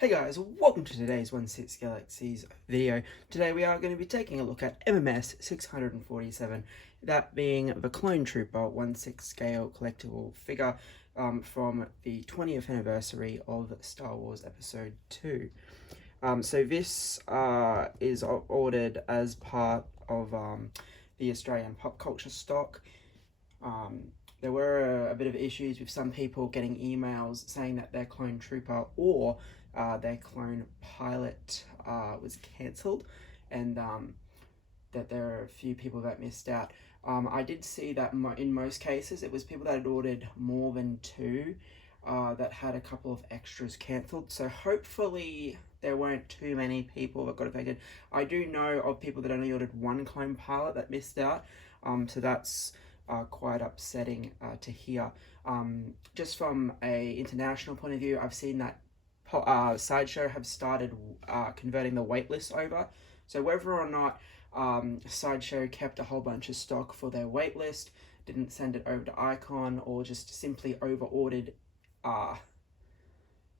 Hey guys, welcome to today's 1/6 Galaxies video. Today we are going to be taking a look at MMS 647, that being the Clone Trooper 1/6 scale collectible figure from the 20th anniversary of Star Wars Episode 2. So this is ordered as part of the Australian pop culture stock. There were a bit of issues with some people getting emails saying that their Clone Trooper or their clone pilot was cancelled, and that there are a few people that missed out. I did see that in most cases it was people that had ordered more than two that had a couple of extras cancelled, so hopefully there weren't too many people that got affected. I do know of people that only ordered one clone pilot that missed out, so that's quite upsetting to hear. Just from a international point of view, I've seen that Sideshow have started converting the waitlist over. So whether or not Sideshow kept a whole bunch of stock for their waitlist, didn't send it over to Icon, or just simply over-ordered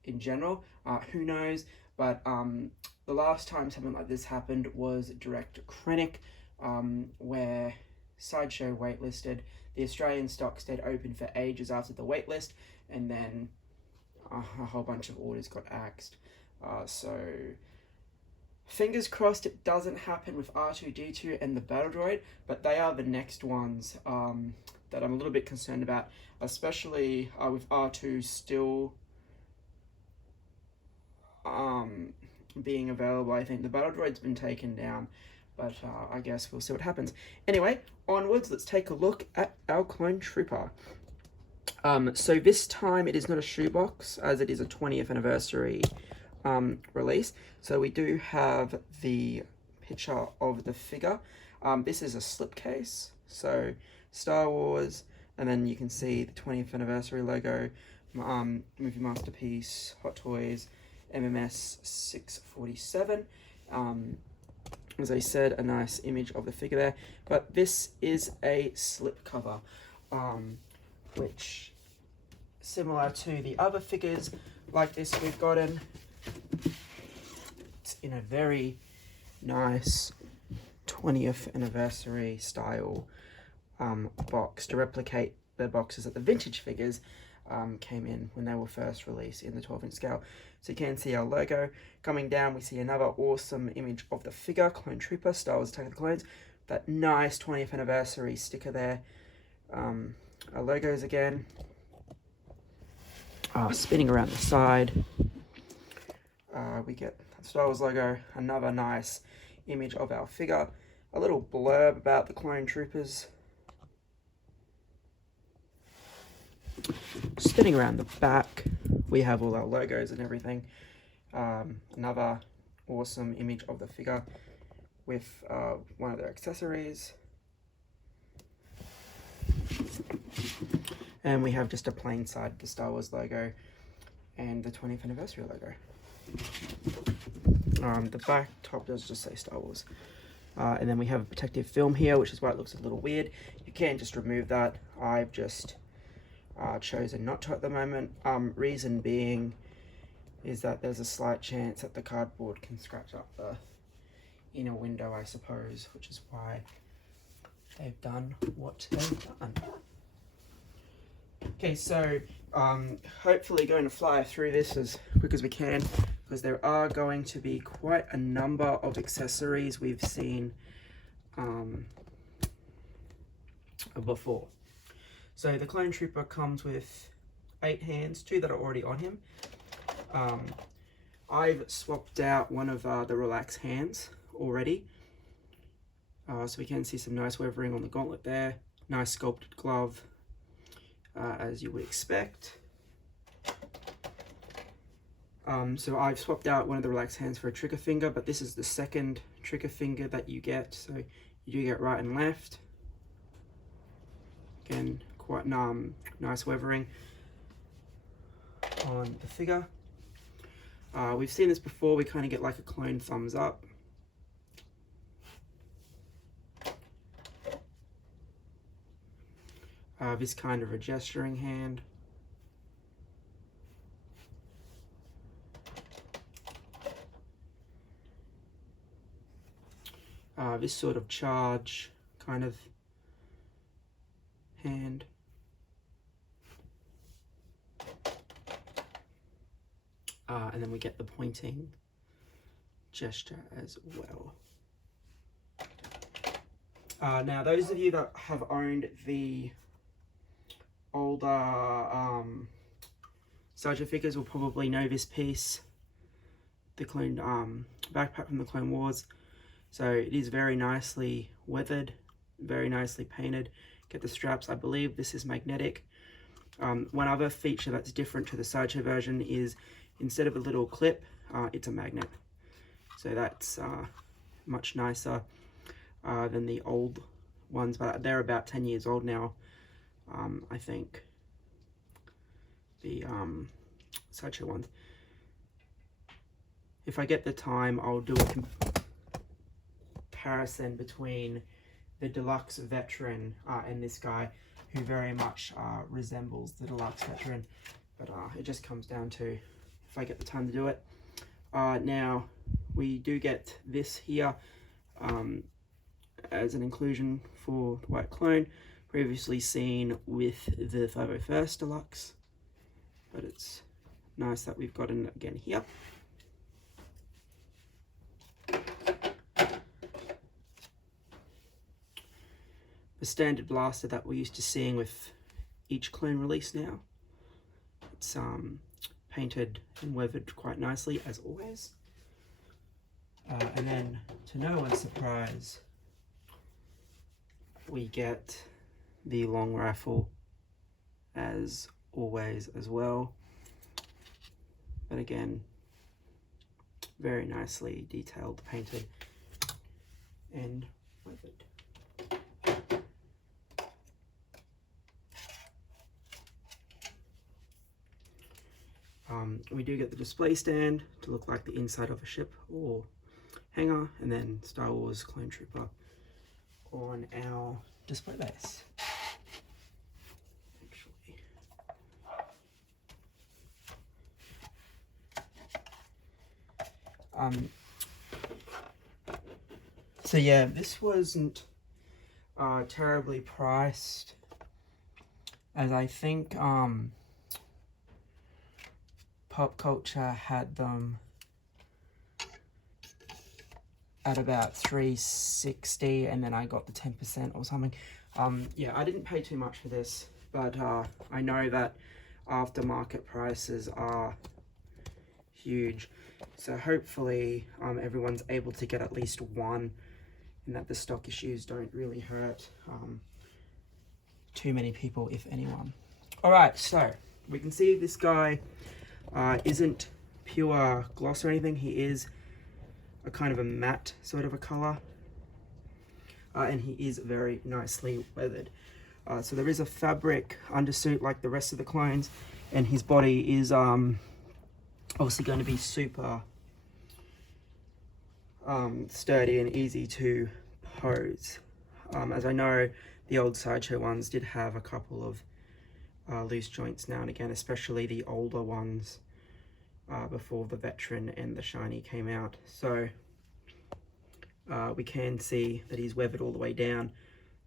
in general, who knows. But the last time something like this happened was Direct Krennic, where Sideshow waitlisted. The Australian stock stayed open for ages after the waitlist, and then a whole bunch of orders got axed. So fingers crossed it doesn't happen with R2-D2 and the Battle Droid, but they are the next ones that I'm a little bit concerned about, especially with R2 still being available. I think the Battle Droid's been taken down, but I guess we'll see what happens. Anyway, onwards, let's take a look at our Clone Trooper. So this time it is not a shoebox, as it is a 20th anniversary release. So we do have the picture of the figure. This is a slipcase, so Star Wars, and then you can see the 20th anniversary logo, Movie Masterpiece, Hot Toys, MMS 647. As I said, a nice image of the figure there, but this is a slipcover, which, similar to the other figures like this we've gotten, it's in a very nice 20th anniversary style box to replicate the boxes that the vintage figures came in when they were first released in the 12-inch scale. So you can see our logo. Coming down, we see another awesome image of the figure, Clone Trooper, Star Wars Attack of the Clones. That nice 20th anniversary sticker there. Our logos again. Spinning around the side. We get the Star Wars logo, another nice image of our figure. A little blurb about the Clone Troopers. Spinning around the back, we have all our logos and everything. Another awesome image of the figure with one of their accessories. And we have just a plain side of the Star Wars logo and the 20th anniversary logo. The back top does just say Star Wars. And then we have a protective film here, which is why it looks a little weird. You can just remove that. I've just chosen not to at the moment. Reason being is that there's a slight chance that the cardboard can scratch up the inner window, I suppose, which is why they've done what they've done. Okay, so hopefully going to fly through this as quick as we can, because there are going to be quite a number of accessories we've seen before. So the Clone Trooper comes with 8 hands, 2 that are already on him. I've swapped out one of the relax hands already. So we can see some nice weathering on the gauntlet there. Nice sculpted glove, as you would expect. So I've swapped out one of the relax hands for a trigger finger, but this is the second trigger finger that you get. So you do get right and left. Again, quite nice weathering on the figure. We've seen this before. We kind of get like a clone thumbs up. This kind of a gesturing hand. this sort of charge kind of hand. And then we get the pointing gesture as well. Now, those of you that have owned the older Sideshow figures will probably know this piece, the Clone backpack from the Clone Wars. So it is very nicely weathered, very nicely painted. Get the straps. I believe this is magnetic. One other feature that's different to the Sideshow version is instead of a little clip, it's a magnet. So that's much nicer than the old ones, but they're about 10 years old now. I think the Sideshow ones. If I get the time, I'll do a comparison between the Deluxe Veteran and this guy, who very much resembles the Deluxe Veteran, but it just comes down to if I get the time to do it. Now, we do get this here as an inclusion for the White Clone, previously seen with the 501st Deluxe, but it's nice that we've got it again here. The standard blaster that we're used to seeing with each clone release now. It's painted and weathered quite nicely, as always. And then, to no one's surprise, we get the long rifle, as always, as well. But again, very nicely detailed, painted, and weathered. We do get the display stand to look like the inside of a ship or hangar, and then Star Wars Clone Trooper on our display base. So yeah, this wasn't terribly priced, as I think Pop Culture had them at about $360, and then I got the 10% or something. Yeah, I didn't pay too much for this, but I know that aftermarket prices are huge, so hopefully everyone's able to get at least one, and that the stock issues don't really hurt too many people, if anyone. Alright, so we can see this guy isn't pure gloss or anything. He is a kind of a matte sort of a color, and he is very nicely weathered. So there is a fabric undersuit like the rest of the clones, and his body is obviously going to be super sturdy and easy to pose. As I know, the old Sideshow ones did have a couple of loose joints now and again, especially the older ones before the Veteran and the Shiny came out. So we can see that he's weathered all the way down.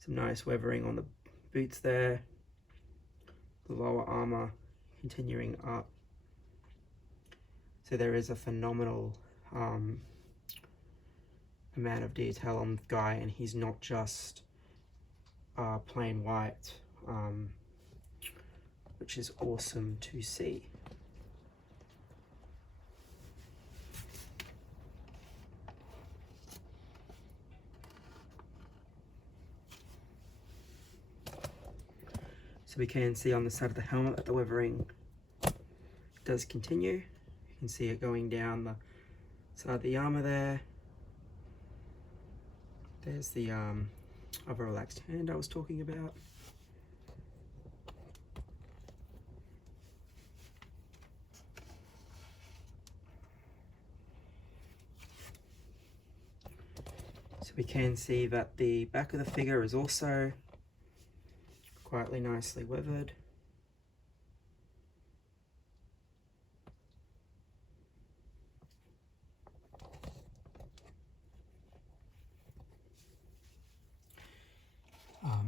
Some nice weathering on the boots there. The lower armor continuing up. So there is a phenomenal amount of detail on the guy, and he's not just plain white, which is awesome to see. So we can see on the side of the helmet that the weathering does continue. You can see it going down the side of the armor there. There's the other relaxed hand I was talking about. So we can see that the back of the figure is also quietly nicely weathered.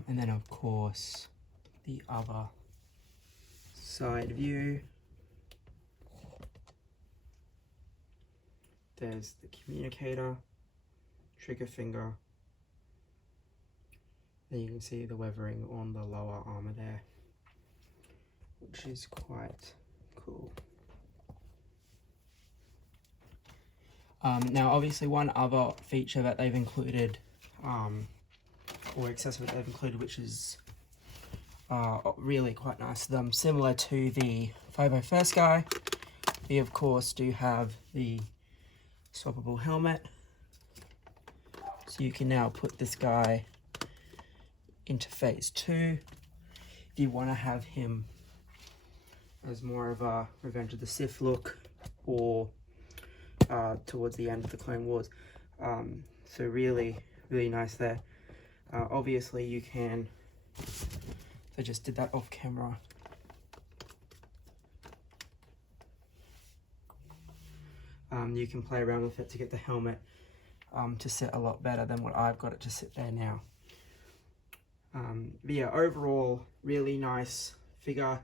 And then of course the other side view. There's the communicator, trigger finger. Then you can see the weathering on the lower armor there, which is quite cool. Now obviously one other feature that they've included, or accessory that they've included, which is really quite nice to them, similar to the 501st guy, we of course do have the swappable helmet. So you can now put this guy into phase 2 if you want to have him as more of a Revenge of the Sith look, or towards the end of the Clone Wars. So really nice there. Obviously you can, I just did that off camera. You can play around with it to get the helmet to sit a lot better than what I've got it to sit there now. But yeah, overall, really nice figure.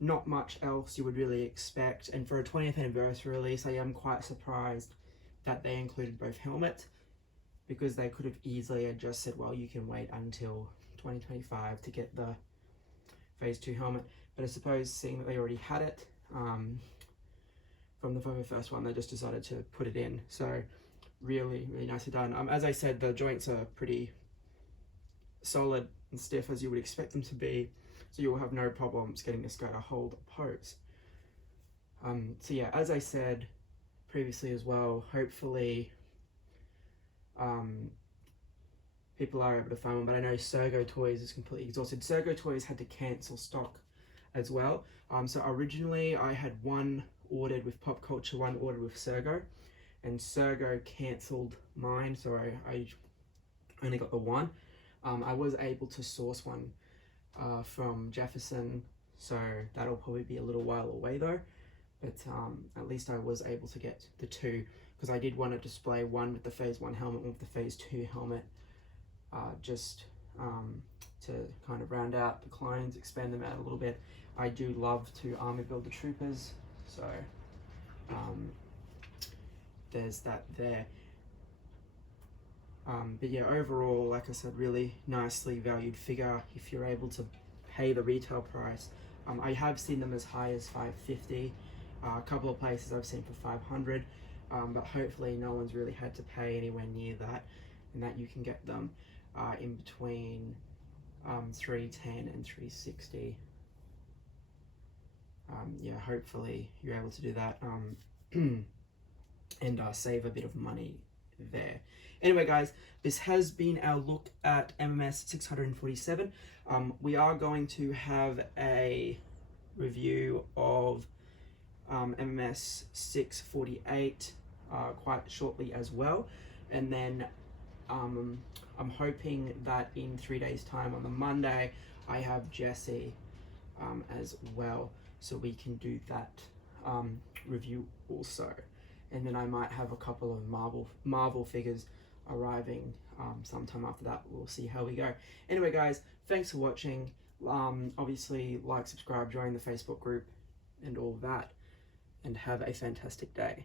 Not much else you would really expect, and for a 20th anniversary release, I am quite surprised that they included both helmets, because they could have easily just said, well, you can wait until 2025 to get the phase 2 helmet. But I suppose, seeing that they already had it from the very first one, they just decided to put it in. So really nicely done. As I said, the joints are pretty solid and stiff, as you would expect them to be, so you will have no problems getting this guy to hold a pose. So yeah, as I said previously as well, hopefully people are able to find one, but I know Sergo Toys is completely exhausted. Sergo Toys had to cancel stock as well. So originally I had one ordered with Pop Culture, one ordered with Sergo, and Sergo cancelled mine, so I only got the one. I was able to source one from Jefferson, so that'll probably be a little while away though, but at least I was able to get the two, because I did want to display one with the phase 1 helmet, one with the phase 2 helmet, just to kind of round out the clones, expand them out a little bit. I do love to army build the troopers, so there's that there. But yeah, overall, like I said, really nicely valued figure if you're able to pay the retail price. I have seen them as high as $550. A couple of places I've seen for $500, but hopefully no one's really had to pay anywhere near that, and that you can get them in between $310 and $360. Yeah, hopefully you're able to do that and save a bit of money there. Anyway guys, this has been our look at MMS 647. We are going to have a review of MMS 648 quite shortly as well, and then I'm hoping that in 3 days time on the Monday I have Jesse as well, so we can do that review also. And then I might have a couple of Marvel figures arriving sometime after that. We'll see how we go. Anyway guys, thanks for watching. Obviously like, subscribe, join the Facebook group and all that, and have a fantastic day.